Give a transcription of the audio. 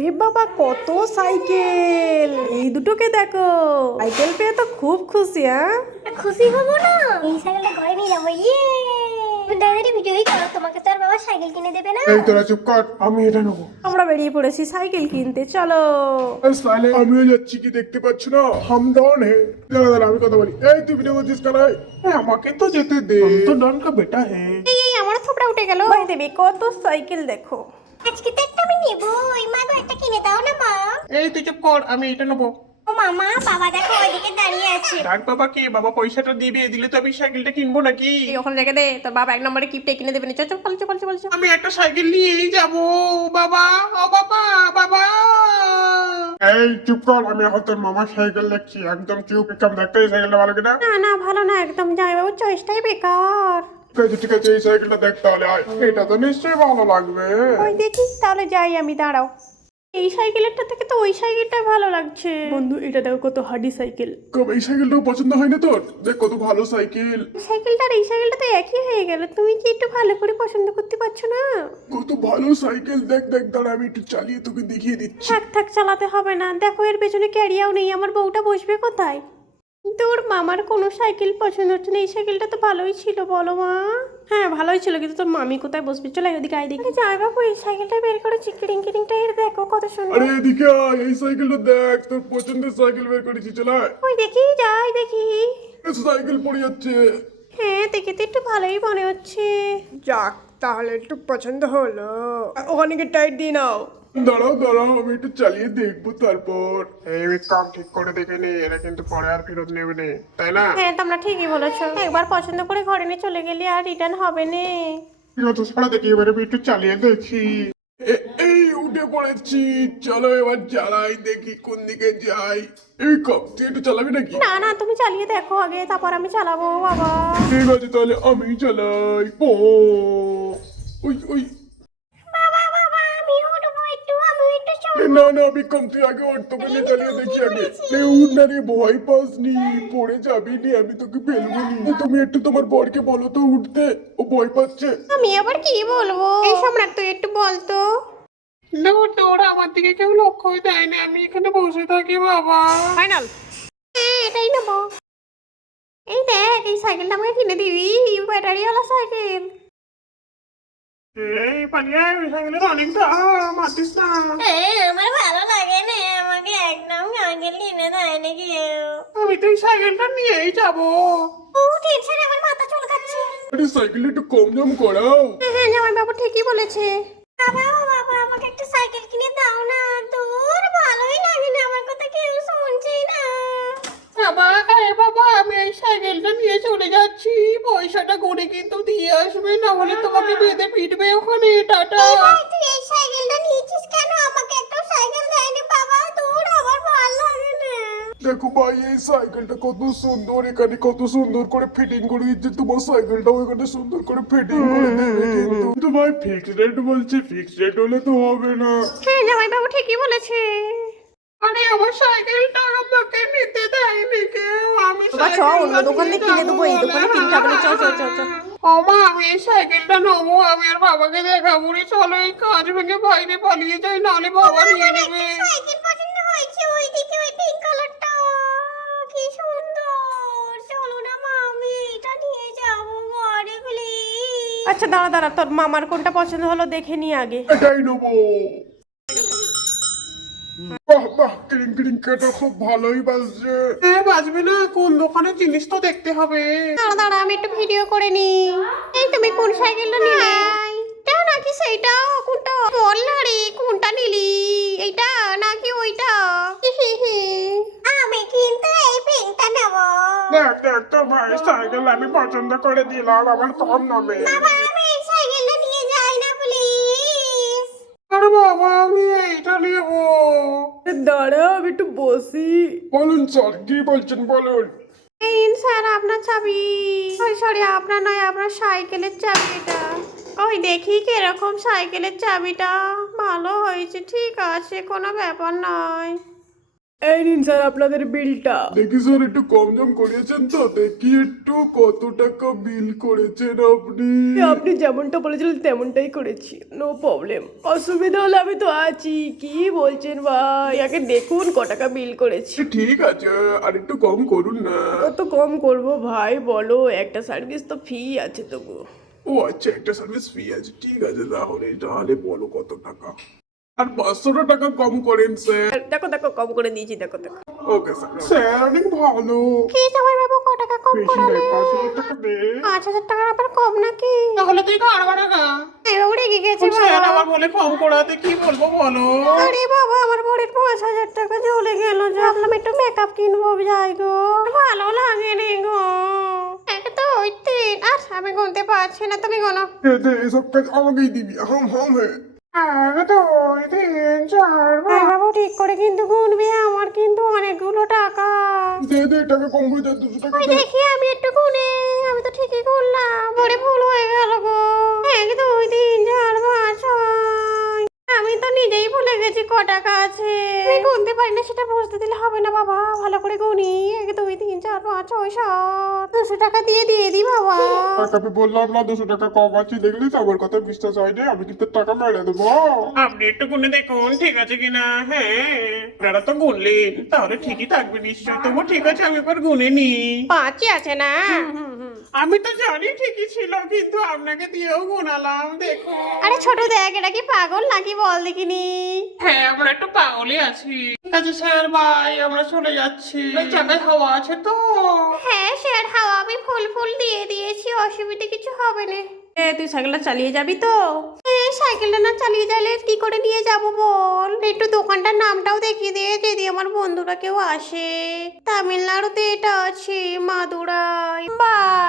ওরে বাবা কত সাইকেল! এই দুটোকে দেখো, সাইকেল পেয়ে তো খুব খুশি। হ্যাঁ খুশি হবো না? এই সাইকেলটা ঘরে নিয়ে যাবো। দাদারি ভিডিওই করো, তোমাকে তো আর বাবা সাইকেল কিনে দেবে না। এই তোরা চুপ কর, আমি এটা নেবো। আমরা বেরিয়ে পড়েছি সাইকেল কিনতে, চলো। আমিও যাচ্ছি, কি দেখতে পাচ্ছ না হাম ডাউন হে। দাঁড়া দাঁড়া, আমি কথা বলি। এই তুই ভিডিও করছিস কেন? আমাকে তো যেতে দে, তো ডন কা বেটা হে। এই আমার থোপড়া উঠে গেল। ভাই দেবী কত সাইকেল দেখো। আজকে তো একটা আমি নেবো। ওই মা গো, একটা কিনে দাও না মা। এই তুই চুপ কর, আমি এটা নেবো। ও মামা, বাবা দেখো ওইদিকে দাঁড়িয়ে আছে। ডাক বাবা কে? বাবা পয়সাটা দিবে, দিলে তো আমি সাইকেলটা কিনবো নাকি? এই ওখানে রেখে দে, তোর বাবা এক নম্বরে কিপটে কিনে দেবে না। চল চল চল চল চল। আমি একটা সাইকেল নিয়েই যাবো। বাবা, ও বাবা, বাবা। এই চুপ কর, আমি এখন তোর মামার সাইকেল দেখছি। একদম চুপ, একদম দেখতে। এই সাইকেলটা ভালো কিনা? না না ভালো না একদম, যাই বাবু চয়েসটাই বেকার। ঠিক আছে ঠিক আছে, এই সাইকেলটা দেখ তাহলে। আয়, এটা তো নিশ্চয়ই ভালো লাগবে। ওই দেখি তাহলে যাই আমি, দাঁড়াও। এই সাইকেলেরটা থেকে তো ওই সাইকেলটা ভালো লাগছে। বন্ধু এটা দেখো কত হার্ডি সাইকেল। কবে এই সাইকেলটাও পছন্দ হয় না তোর? দেখ কত ভালো সাইকেল। সাইকেলটা আর এই সাইকেলটা তো একই হয়ে গেল, তুমি কি একটু ভালো করে পছন্দ করতে পারছো না? কত ভালো সাইকেল, দেখ দেখ। দাঁড়া, আমি একটু চালিয়ে তোকে দেখিয়ে দিচ্ছি। থাক থাক, চালাতে হবে না। দেখো এর পেছনে ক্যারিয়াও নেই, আমার বউটা বসবে কোথায়? কিন্তু ওর মামার কোনো সাইকেল পছন্দ হচ্ছে না। এই সাইকেলটা তো ভালোই ছিল, বলো মা? হ্যাঁ ভালোই ছিল, কিন্তু তোর মামি কোথায় বসবে? চলো ওদিকে আই দেখি। যাই বাবু, এই সাইকেলটা বের করেছি, কিরিং কিরিংটা এর দেখো কত সুন্দর। আরে এদিকে আয়, এই সাইকেলটা দেখ, তোর পছন্দের সাইকেল বের করেছি। চল আয়। ওই দেখি, যাই দেখি। সাইকেল পড়ে যাচ্ছে। হ্যাঁ দেখে তো একটু ভালোই মনে হচ্ছে। যাক তাহলে একটু পছন্দ হলো। ওখানে গিয়ে টাইট দিয়ে নাও। দাঁড়াও দাঁড়াও, আমি একটু চালিয়ে দেখবো তারপর। এই কাম ঠিক করে দেখে নে, এরা কিন্তু পরে আর ফেরত নেবে না, তাই না? হ্যাঁ তোমরা ঠিকই বলেছো, একবার পছন্দ করে ঘরে নিয়ে চলে গেলে আর রিটার্ন হবে না। ঠিক আছে, সারা দেখি, এবারে আমি একটু চালিয়ে দেখি। এই উঠে পড়েছি। চলো এবার চালাই, দেখি কোন দিকে যাই। এই কাপ, তুই একটু চালাবি নাকি? না না তুমি চালিয়ে দেখো আগে, তারপর আমি চালাবো বাবা। ঠিক আছে তাহলে আমি চালাই। ও ওই ওই। বাবা বাবা, আমি উঠবো একটু, আমি একটু চড়বো। না না বিক্রম, তুই আগে ওর, তোকে নিয়ে চালিয়ে দেখি আগে। উঠ না রে, ভয় পাসনি, পড়ে যাবি নি, আমি তোকে ফেলবো নি। তুমি একটু তোমার বরকে বলো তো উঠতে, ও ভয় পাচ্ছে। আমি আবার কি বলবো? এই সম্রাট তুই একটু বলতো। না তোরা আমার দিকে কেউ লক্ষ্যই দেয় না, আমি এখানে বসে থাকি বাবা। ফাইনাল। হ্যাঁ এটাই নেবো। এই দেখ, এই সাইকেলটা আমাকে কিনে দিবি, ব্যাটারিওয়ালা সাইকেল। এই পালিয়া, ওই সাইকেলের অনেক দাম, মাতিস না। আমার ভালো লাগে না, আমাকে একদম সাইকেল কিনে দেয় না কেউ। আমি তো এই সাইকেলটা নিয়েই যাবো। ও টেনশন, আমার মাথা চুলকাচ্ছে। আরে সাইকেলটা একটু কম দাম করাও। হ্যাঁ হ্যাঁ, জামাই বাবু ঠিকই বলেছে। বাবা ও বাবা, আমাকে একটা সাইকেল কিনে দাও না। তোর ভালোই লাগে না, আমার কথা কেউ শুনছেই না। বাবা, হ্যাঁ বাবা, আমি এই সাইকেলটা নিয়ে চলে যাচ্ছি। পয়সাটা করে কিন্তু দিয়ে আসবে, না হলে তোমাকে বেঁধে পিটবে ওখানে। টাটা। ভাই তুই এই সাইকেলটা নিয়েছিস কেন? আমাকে একটা সাইকেল দেয়নি বাবা। তোর আমার ভালো লাগে না। দেখো ভাই, এই সাইকেলটা কত সুন্দর, এখানে কত সুন্দর করে ফিটিং করে দিচ্ছে। তোমার সাইকেলটাও এখানে সুন্দর করে ফিটিং করে দেবে, কিন্তু ভাই ফিক্সড রেট বলছে, ফিক্সড রেট হলে তো হবে না। হ্যাঁ জামাই বাবু ঠিকই বলেছে। আরে আমার সাইকেলটা আমাকে নিতে দেয়নি কেউ। আমি বাবা চ, অন্য দোকান থেকে কিনে দেবো, এই দোকানে কিনতে হবে না। চল চল চল চল। মা, আমি এই সাইকেলটা নেবো, আমি আর বাবাকে দেখাবো রে। চলো এই কাজ ভেঙে বাইরে পালিয়ে যাই, নাহলে বাবা নিয়ে নেবে। সাইকেল পছন্দ হয়েছে, ওইদিকে ওই পিঙ্ক কালারটা কি সুন্দর। চলো না মা, আমি এটা নিয়ে যাবো ঘরে প্লিজ। আচ্ছা দাঁড়া দাঁড়া, তোর মামার কোনটা পছন্দ হলো দেখে নি আগে। এটাই নেবো। বাহ বাহ, কিরিং কিরিং কেটে খুব ভালোই বাজছে। হ্যাঁ বাজবে না, কোন দোকানের জিনিস তো দেখতে হবে। দাঁড়া দাঁড়া, আমি একটু ভিডিও করে নি। এই তুমি কোন সাইকেলটা নিলে? এটা নাকি সেইটা? কোনটা বল না রে, কোনটা নিলি? এইটা নাকি ওইটা? আমি কিন্তু এই পিঙ্কটা নেবো। দেখ দেখ, তো ভাই সাইকেল আমি পছন্দ করে দিলাম, আমার কম নামে। বাবা আমি এই সাইকেলটা নিয়ে যাই না প্লিজ। আরে বাবা, আমি এইটা নেবো। দাঁড়া আমি একটু বসি। বলুন স্যার, কি বলছেন বলুন। এই স্যার আপনার চাবি। ওই সরি, আপনার নয়, আপনার সাইকেলের চাবি এটা। ওই দেখি কিরকম সাইকেলের চাবিটা। ভালো হয়েছে, ঠিক আছে, কোনো ব্যাপার নয়। এই নিন স্যার আপনাদের বিলটা। দেখি স্যার একটু কম জম করিয়েছেন তো, দেখি একটু কত টাকা বিল করেছেন আপনি। আপনি যেমনটা বলেছিলেন তেমনটাই করেছি, নো প্রবলেম। অসুবিধা হলে আমি তো আছি। কি বলছেন ভাই, আগে দেখুন ক টাকা বিল করেছি। ঠিক আছে, আর একটু কম করুন না। কত কম করব ভাই বলো, একটা সার্ভিস তো ফি আছে তবু। ও আচ্ছা, একটা সার্ভিস ফি আছে, ঠিক আছে তাহলে তাহলে বলো কত টাকা। আর 500 টাকা কম করেন স্যার। দেখো দেখো কম করে দিয়েছি, দেখো দেখো। ওকে স্যার, স্যার অনেক ভালো। কি জামাই বাবু ক টাকা কম বেশি করালে? নয়, 5,000 টাকা দে। 5,000 টাকার আবার কম নাকি? তাহলে তুই কারবার না। এবার রেগে গেছি স্যার বাবা। আবার বলে কম করাতে কি বলবো বলো। আরে বাবা, আমার বড়ির 5,000 টাকা চলে গেল। ভাবলাম একটু মেকআপ কিনবো, যাই গো, ভালো লাগে নি গো। এক দুই তিন, আর আমি গুনতে পারছি না, তুমি গোনো। দে দে, এসব কাজ আমাকেই দিবি। হাম হাম হে। 1 2 3 4 আরে বাবু ঠিক করে কিন্তু গুনবি, আমার কিন্তু অনেকগুলো টাকা। দে দে, টাকা কম হয়ে যায়, 200 টাকা দে। দেখি আমি একটু গুনে, আমি তো ঠিকই গুনলাম, বড় ভুল হয়ে গেল গো। 1 2 3 4 5 6। আমি তো নিজেই ভুলে গেছি ক টাকা আছে। আমি গুনতে পারি না সেটা বুঝতে দিলে হবে না বাবা, ভালো করে গুনি। 1 2 3 4 5 6 7, 200 টাকা দিয়ে দি বাবা। টাকা বললাম না 200 টাকা কম আছে, দেখলি তো আমার কথা বিশ্বাস হয়নি, আমি কিন্তু টাকা মেরে দেবো। আপনি একটু গুনে দেখুন ঠিক আছে কিনা। হ্যাঁ আপনারা তো গুনলেন, তাহলে ঠিকই থাকবে নিশ্চয়ই। তবু ঠিক আছে, আমি এবার গুনে নি। 5 আছে না? আমি তো জানি ঠিকই ছিল, কিন্তু আপনাকে দিয়েও গুনালাম দেখুন। আরে ছোট দেখ, এটা কি পাগল নাকি বল দেখিনি। হ্যাঁ আমরা একটু পাগলই আছি। ঠিক আছে স্যার, বাই, আমরা চলে যাচ্ছি। এই জায়গায় হাওয়া আছে তো? হ্যাঁ স্যার, হাওয়া আমি ফুল ফুল দিয়ে দিয়েছি, অসুবিধা কিছু হবে না। তুই সাইকেলটা চালিয়ে যাবি তো? সাইকেলটা না চালিয়ে গেলে কি করে নিয়ে যাব বল? একটু দোকানটার নামটাও দেখিয়ে দে, যদি আমার বন্ধুরা কেউ আসে। তামিলনাড়ুতে এটা আছে, মাদুরাই। বাই।